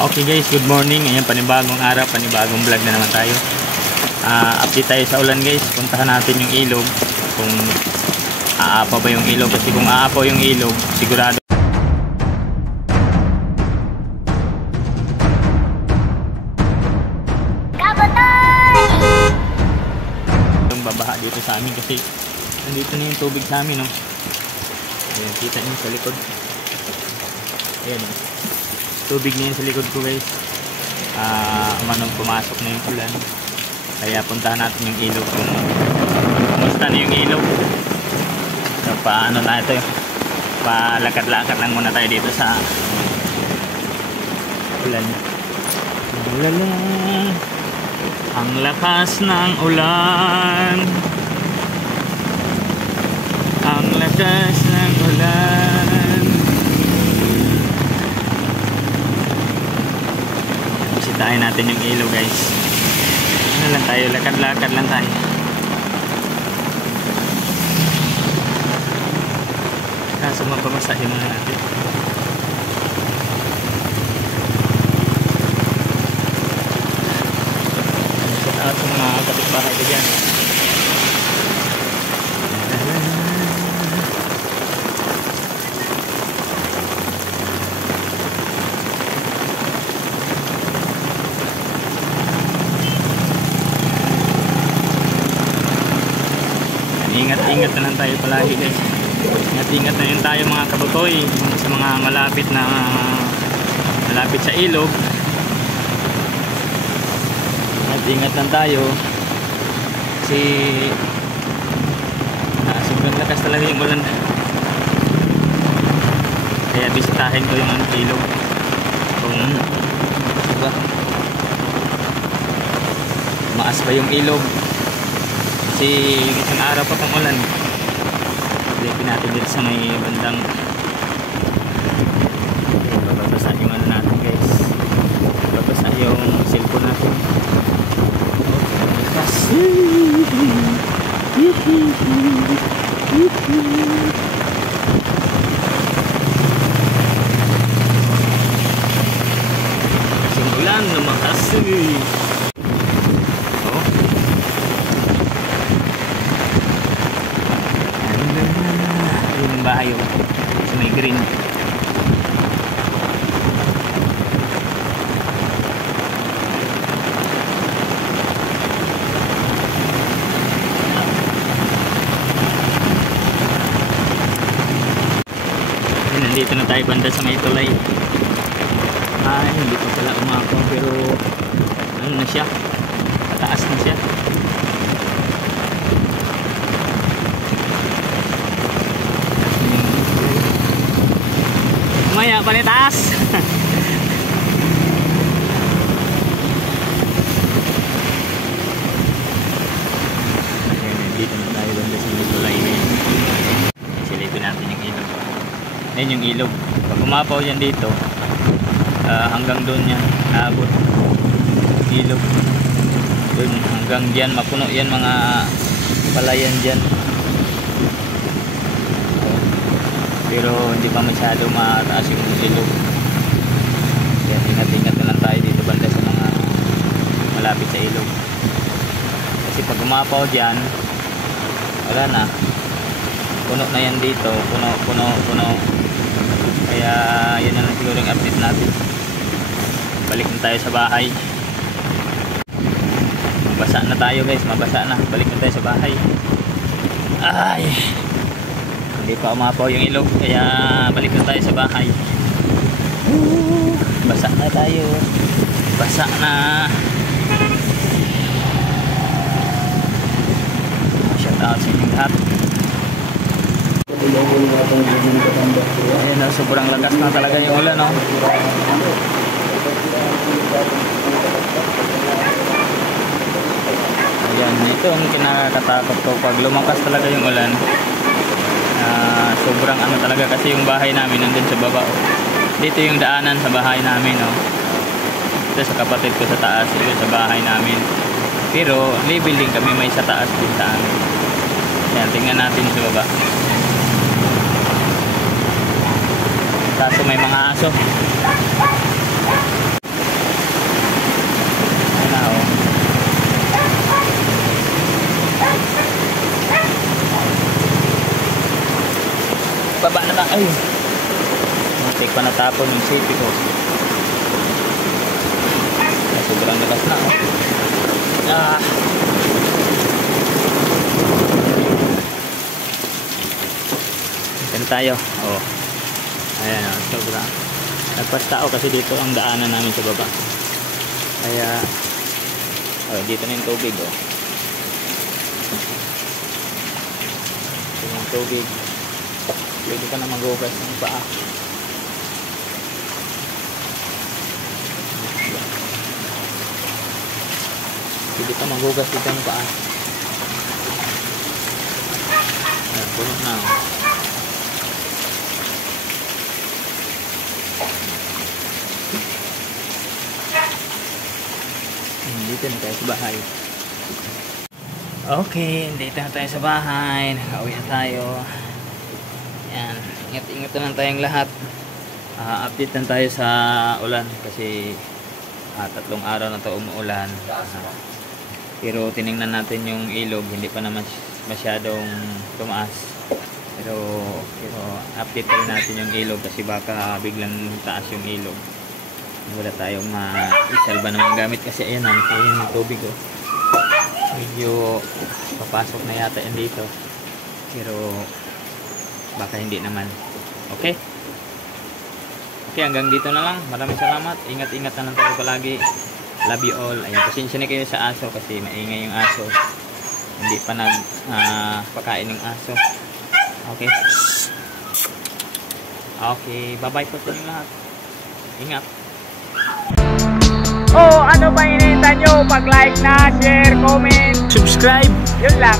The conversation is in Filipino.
Okay guys, good morning. Ayan, panibagong araw, panibagong vlog na naman tayo. Update tayo sa ulan guys. Puntahan natin yung ilog. Kung aapaw ba yung ilog. Kasi kung aapaw yung ilog, sigurado yung babaha dito sa amin. Kasi nandito na yung tubig sa amin, no? Ayan, kita nyo sa likod. Ayan, tubig na yun sa likod ko guys. Manong pumasok na yung ulan, kaya puntahan natin yung ilog kung kumusta na yung ilog. So paano na ito, palakad-lakad lang muna tayo dito sa ulan. Ulala, ang lakas ng ulan, ang lakas ng ulan. Bisitahin natin yung ilog guys. Ano lang tayo, lakad-lakad lang tayo. Kaso mapamasahin muna natin. Shout out sa mga kapitbahay ko dyan. Ingat-ingat na lang tayo palagi guys. Ingat-ingat na yun tayo mga kabutoy, sa mga malapit sa ilog. Ingat-ingat lang tayo kasi sobrang lakas talaga yung ulan. Kaya bisitahin ko yung ilog kung diba, maas ba yung ilog. Kasi isang araw pa pang ulan. Lipin natin dito sa may bandang babasa yung ano natin guys. Babasa yung cellphone natin. Kasing ulan lumakas. Bahay sa may green. Nandito na tayo banda sa may tulay. Hindi pa pala umapaw pero ano na siya, pataas na siya. Maya palitas. Dito na tayo banda sa tulay ngayon. Silipin natin yung ilog. Ayan yung ilog. Pag umapaw yan dito, hanggang doon yan naabot ilog. Doon hanggang dyan mapuno yan, mga palayan dyan. Pero hindi pa masyado mataas yung ilog. Kaya ingat-ingat na lang tayo dito banda sa mga malapit sa ilog. Kasi pag umapaw dyan, wala na, puno na yan dito, puno. Kaya yun na lang siguro yung update natin. Balik na tayo sa bahay. Mabasa na tayo guys, mabasa na. Balik na tayo sa bahay. Ay, hindi pa umapaw yung ilog, kaya balik na tayo sa bahay. Basa na tayo. Basa na. Shout out sa inyong lahat. Ayan, sobrang lakas na talaga yung ulan, no? Ayan, ito ang kinakatakot ko pag lumakas talaga yung ulan. Sobrang ano talaga, kasi yung bahay namin nandun sa baba. Dito yung daanan sa bahay namin, no? Ito sa kapatid ko sa taas, ito sa bahay namin. Pero level din kami, may sa taas din sa amin. Ayan, tingnan natin sa baba. Kaso may mga aso. natapon yung safety ko. Sobrang lakas na, oh. Dito tayo, oh. Ayan, oh, sobrang nagpastao kasi dito ang daanan namin sa baba. Kaya oh, dito na yung tubig, oh. Ito yung tubig. Pwede ka na maghugas ng paa. Pwede ka maghugas dito ng paa. Ayan, puno na, oh. Dito na tayo sa bahay. Okay, dito na tayo sa bahay. Nakauwi na tayo. Yan, ingat-ingat na lang tayong lahat. Update lang tayo sa ulan kasi 3 araw na to umuulan. Pero tiningnan natin yung ilog, hindi pa naman masyadong tumaas. Pero update rin natin yung ilog kasi baka biglang taas yung ilog. Wala tayong maisalba ng gamit kasi ayan na, yung tubig, oh. Medyo papasok na yata yan dito. Pero baka hindi naman. Okay? Okay, hanggang dito na lang. Maraming salamat. Ingat-ingat na lang tayo palagi. Love you all. Ayan, pasensya na kayo sa aso kasi maingay yung aso. Hindi pa pakain yung aso. Okay? Okay, bye-bye po sa inyo lahat. Ingat. Oh, ano pa hinihintay nyo? Pag-like na, share, comment, Subscribe. yun lang.